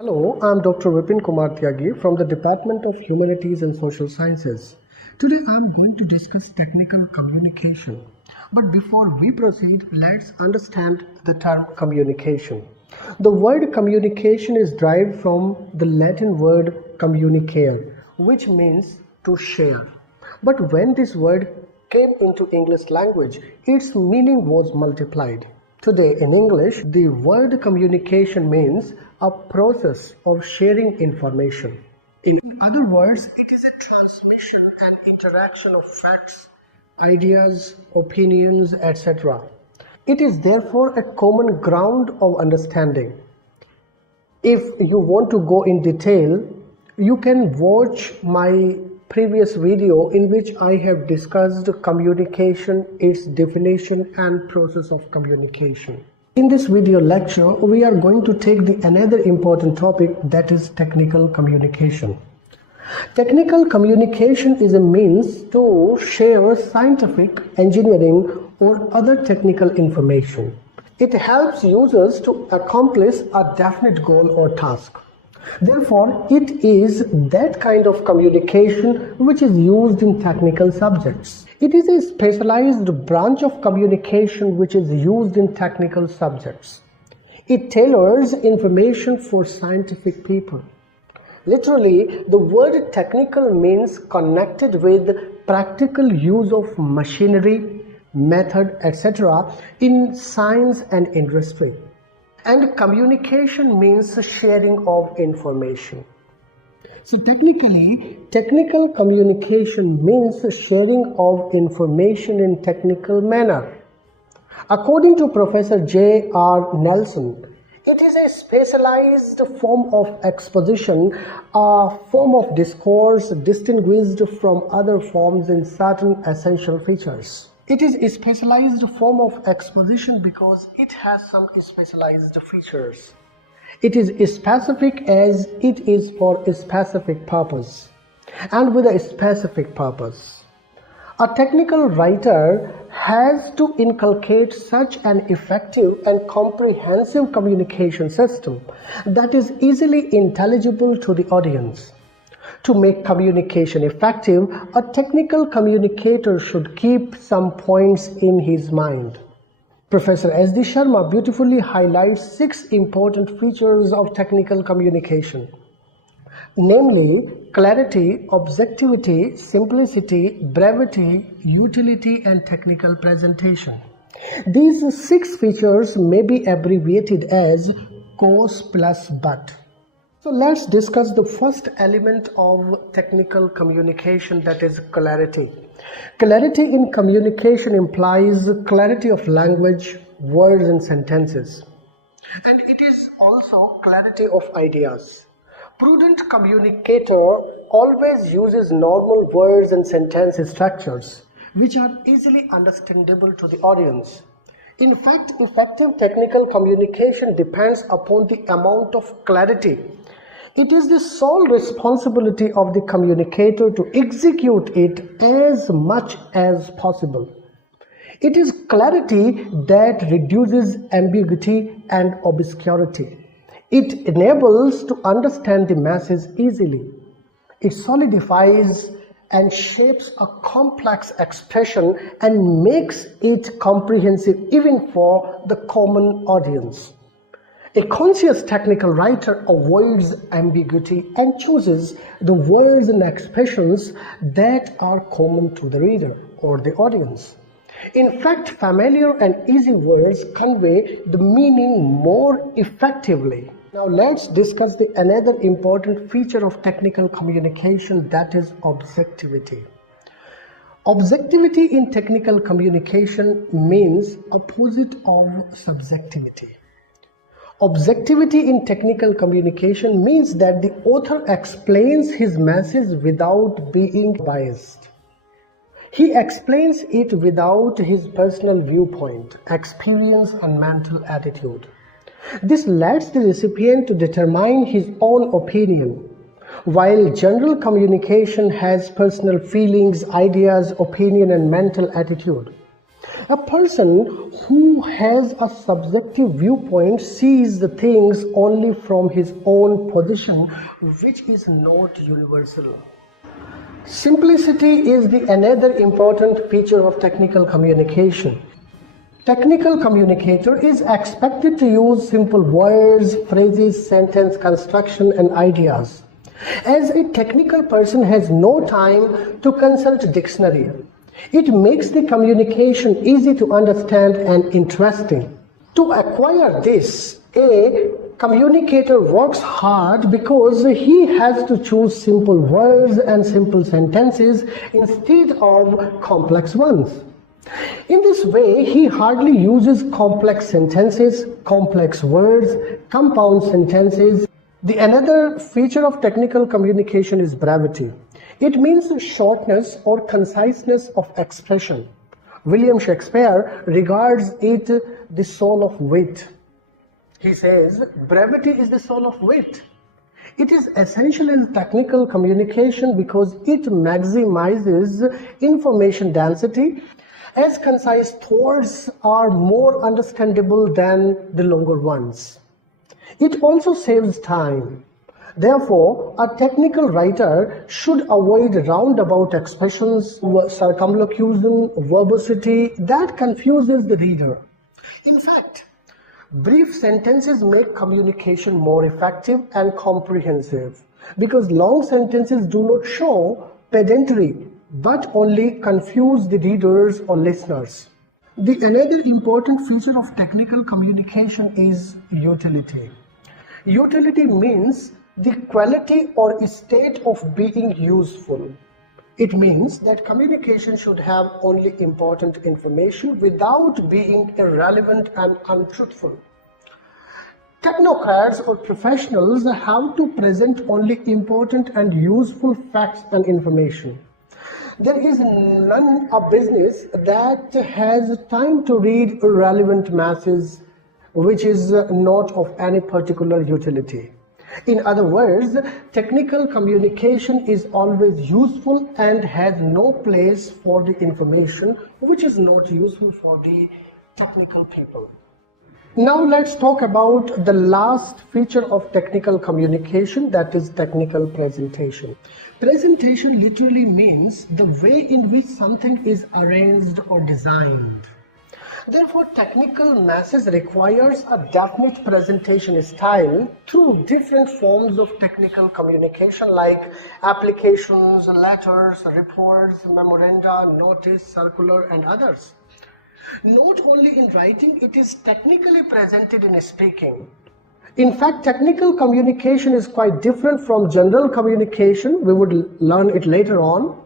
Hello, I'm Dr. Vipin Tyagi from the Department of Humanities and Social Sciences. Today I'm going to discuss technical communication. But before we proceed, let's understand the term communication. The word communication is derived from the Latin word communicare, which means to share. But when this word came into English language, its meaning was multiplied. Today in English, the word communication means a process of sharing information. In other words, it is a transmission and interaction of facts, ideas, opinions, etc. It is therefore a common ground of understanding. If you want to go in detail, you can watch my previous video in which I have discussed communication, its definition and process of communication. In this video lecture, we are going to take another important topic, that is technical communication. Technical communication is a means to share scientific, engineering or other technical information. It helps users to accomplish a definite goal or task. Therefore, it is that kind of communication which is used in technical subjects. It is a specialized branch of communication which is used in technical subjects. It tailors information for scientific people. Literally, the word technical means connected with practical use of machinery, method, etc. in science and industry. And communication means sharing of information. So technically, technical communication means sharing of information in technical manner. According to Professor J.R. Nelson, it is a specialized form of exposition, a form of discourse distinguished from other forms in certain essential features. It is a specialized form of exposition because it has some specialized features. It is specific as it is for a specific purpose and with a specific purpose. A technical writer has to inculcate such an effective and comprehensive communication system that is easily intelligible to the audience. To make communication effective, a technical communicator should keep some points in his mind. Professor S.D. Sharma beautifully highlights 6 important features of technical communication, namely clarity, objectivity, simplicity, brevity, utility, and technical presentation. These 6 features may be abbreviated as cause plus but. So let's discuss the first element of technical communication, that is clarity. Clarity in communication implies clarity of language, words and sentences. And it is also clarity of ideas. Prudent communicator always uses normal words and sentence structures which are easily understandable to the audience. In fact, effective technical communication depends upon the amount of clarity. It is the sole responsibility of the communicator to execute it as much as possible. It is clarity that reduces ambiguity and obscurity. It enables to understand the masses easily. It solidifies and shapes a complex expression and makes it comprehensive even for the common audience. A conscious technical writer avoids ambiguity and chooses the words and expressions that are common to the reader or the audience. In fact, familiar and easy words convey the meaning more effectively. Now let's discuss another important feature of technical communication, that is objectivity. Objectivity in technical communication means opposite of subjectivity. Objectivity in technical communication means that the author explains his message without being biased. He explains it without his personal viewpoint, experience and mental attitude. This lets the recipient to determine his own opinion, while general communication has personal feelings, ideas, opinion and mental attitude. A person who has a subjective viewpoint sees the things only from his own position, which is not universal. Simplicity is another important feature of technical communication. Technical communicator is expected to use simple words, phrases, sentence construction, and ideas. As a technical person has no time to consult dictionary, it makes the communication easy to understand and interesting. To acquire this, a communicator works hard because he has to choose simple words and simple sentences instead of complex ones. In this way, he hardly uses complex sentences, complex words, compound sentences. Another feature of technical communication is brevity. It means shortness or conciseness of expression. William Shakespeare regards it the soul of wit. He says, brevity is the soul of wit. It is essential in technical communication because it maximizes information density, as concise thoughts are more understandable than the longer ones. It also saves time. Therefore, a technical writer should avoid roundabout expressions, circumlocution, verbosity that confuses the reader. In fact, brief sentences make communication more effective and comprehensive because long sentences do not show pedantry but only confuse the readers or listeners. Another important feature of technical communication is utility. Utility means the quality or state of being useful. It means that communication should have only important information without being irrelevant and untruthful. Technocrats or professionals have to present only important and useful facts and information. There is none a business that has time to read irrelevant masses which is not of any particular utility. In other words, technical communication is always useful and has no place for the information which is not useful for the technical people. Now let's talk about the last feature of technical communication, that is technical presentation. Presentation literally means the way in which something is arranged or designed. Therefore, technical message requires a definite presentation style through different forms of technical communication like applications, letters, reports, memoranda, notice, circular, and others. Not only in writing, it is technically presented in speaking. In fact, technical communication is quite different from general communication. We would learn it later on.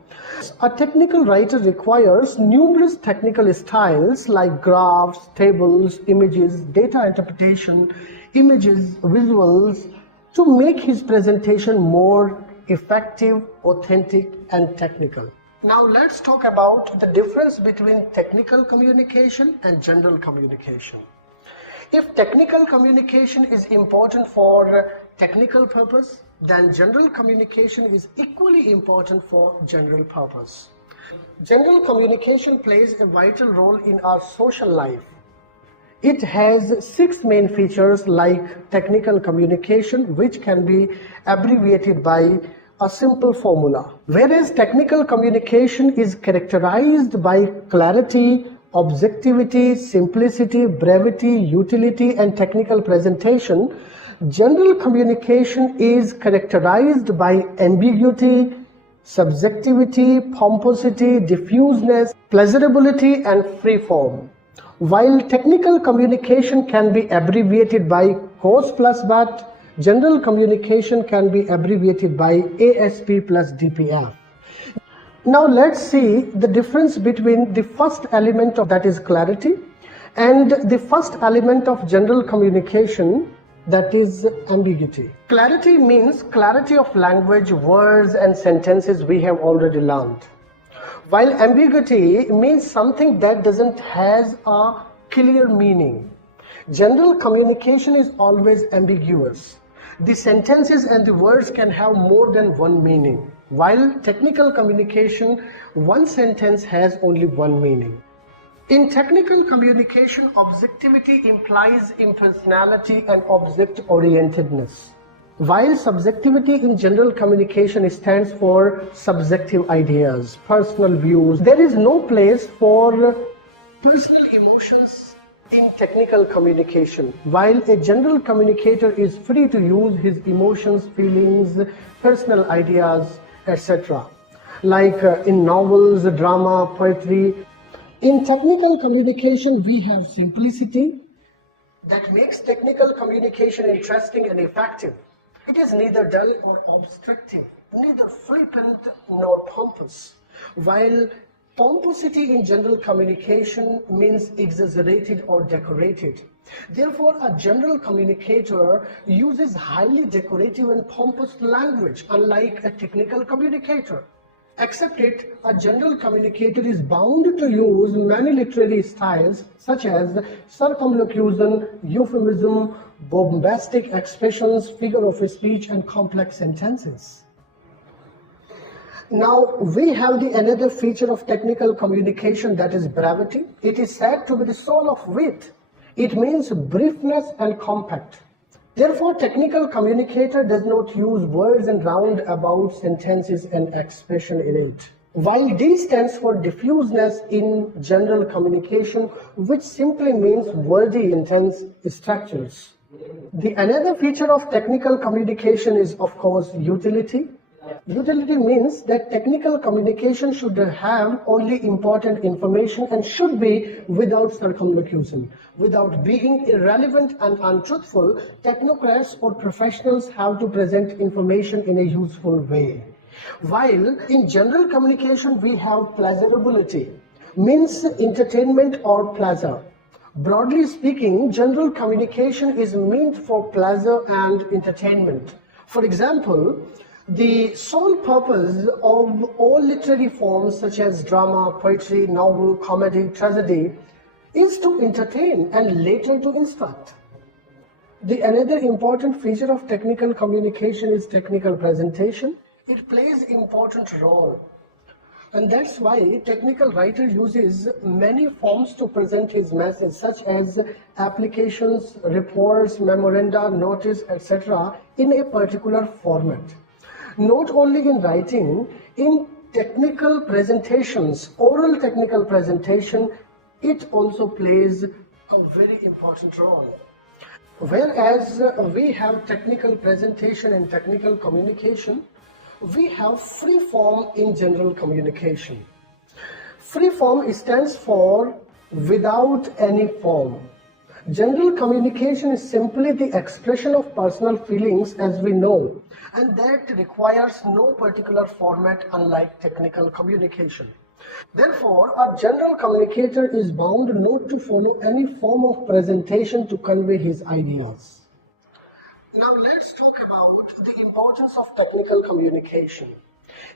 A technical writer requires numerous technical styles like graphs, tables, images, data interpretation, images, visuals to make his presentation more effective, authentic, and technical. Now let's talk about the difference between technical communication and general communication. If technical communication is important for technical purpose, then general communication is equally important for general purpose. General communication plays a vital role in our social life. It has 6 main features like technical communication, which can be abbreviated by a simple formula. Whereas technical communication is characterized by clarity, objectivity, simplicity, brevity, utility, and technical presentation, general communication is characterized by ambiguity, subjectivity, pomposity, diffuseness, pleasurability, and free form. While technical communication can be abbreviated by cause plus but, general communication can be abbreviated by ASP plus DPF. Now let's see the difference between the first element of that is clarity and the first element of general communication, that is ambiguity. Clarity means clarity of language, words and sentences we have already learned. While ambiguity means something that doesn't has a clear meaning. General communication is always ambiguous. The sentences and the words can have more than one meaning. While technical communication, one sentence has only one meaning. In technical communication, objectivity implies impersonality and object-orientedness, while subjectivity in general communication stands for subjective ideas, personal views. There is no place for personal emotions in technical communication, while a general communicator is free to use his emotions, feelings, personal ideas, etc. Like in novels, drama, poetry. In technical communication, we have simplicity that makes technical communication interesting and effective. It is neither dull or obstructive, neither flippant nor pompous. While pomposity in general communication means exaggerated or decorated. Therefore, a general communicator uses highly decorative and pompous language, unlike a technical communicator. Except it, a general communicator is bound to use many literary styles such as circumlocution, euphemism, bombastic expressions, figure of speech, and complex sentences. Now, we have the another feature of technical communication, that is brevity. It is said to be the soul of wit. It means briefness and compact. Therefore, technical communicator does not use words and roundabout sentences and expression in it. While D stands for diffuseness in general communication, which simply means wordy intense structures. The another feature of technical communication is, of course, utility. Utility means that technical communication should have only important information and should be without circumlocution. Without being irrelevant and untruthful, technocrats or professionals have to present information in a useful way. While in general communication we have pleasurability, means entertainment or pleasure. Broadly speaking, general communication is meant for pleasure and entertainment. For example, the sole purpose of all literary forms such as drama, poetry, novel, comedy, tragedy is to entertain and later to instruct. The another important feature of technical communication is technical presentation. It plays an important role. And that's why technical writer uses many forms to present his message, such as applications, reports, memoranda, notice, etc. in a particular format. Not only in writing, in technical presentations, oral technical presentation, it also plays a very important role. Whereas we have technical presentation and technical communication, we have free form in general communication. Free form stands for without any form. General communication is simply the expression of personal feelings, as we know, and that requires no particular format, unlike technical communication. Therefore, a general communicator is bound not to follow any form of presentation to convey his ideas. Now let's talk about the importance of technical communication.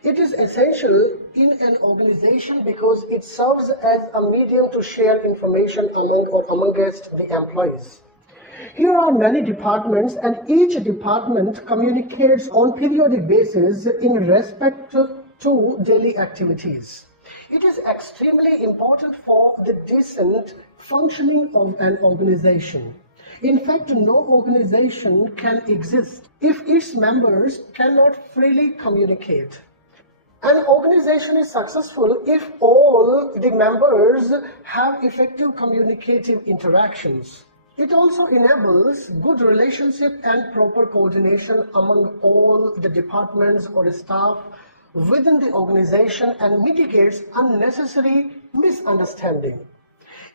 It is essential in an organization because it serves as a medium to share information amongst the employees. Here are many departments, and each department communicates on periodic basis in respect to daily activities. It is extremely important for the decent functioning of an organization. In fact, no organization can exist if its members cannot freely communicate. An organization is successful if all the members have effective communicative interactions. It also enables good relationship and proper coordination among all the departments or staff within the organization and mitigates unnecessary misunderstanding.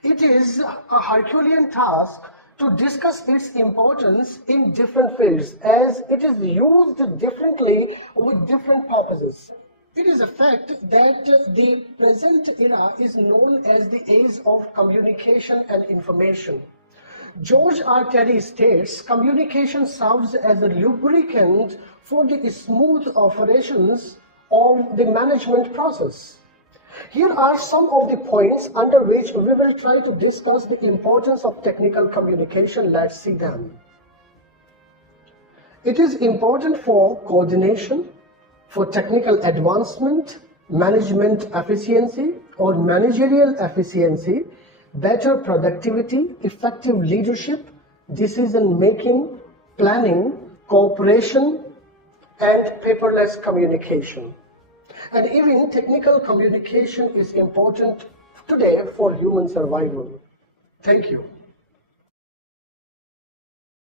It is a Herculean task to discuss its importance in different fields, as it is used differently with different purposes. It is a fact that the present era is known as the age of communication and information. George R. Terry states, communication serves as a lubricant for the smooth operations of the management process. Here are some of the points under which we will try to discuss the importance of technical communication. Let's see them. It is important for coordination, for technical advancement, management efficiency or managerial efficiency, better productivity, effective leadership, decision making, planning, cooperation, and paperless communication. And even technical communication is important today for human survival. Thank you.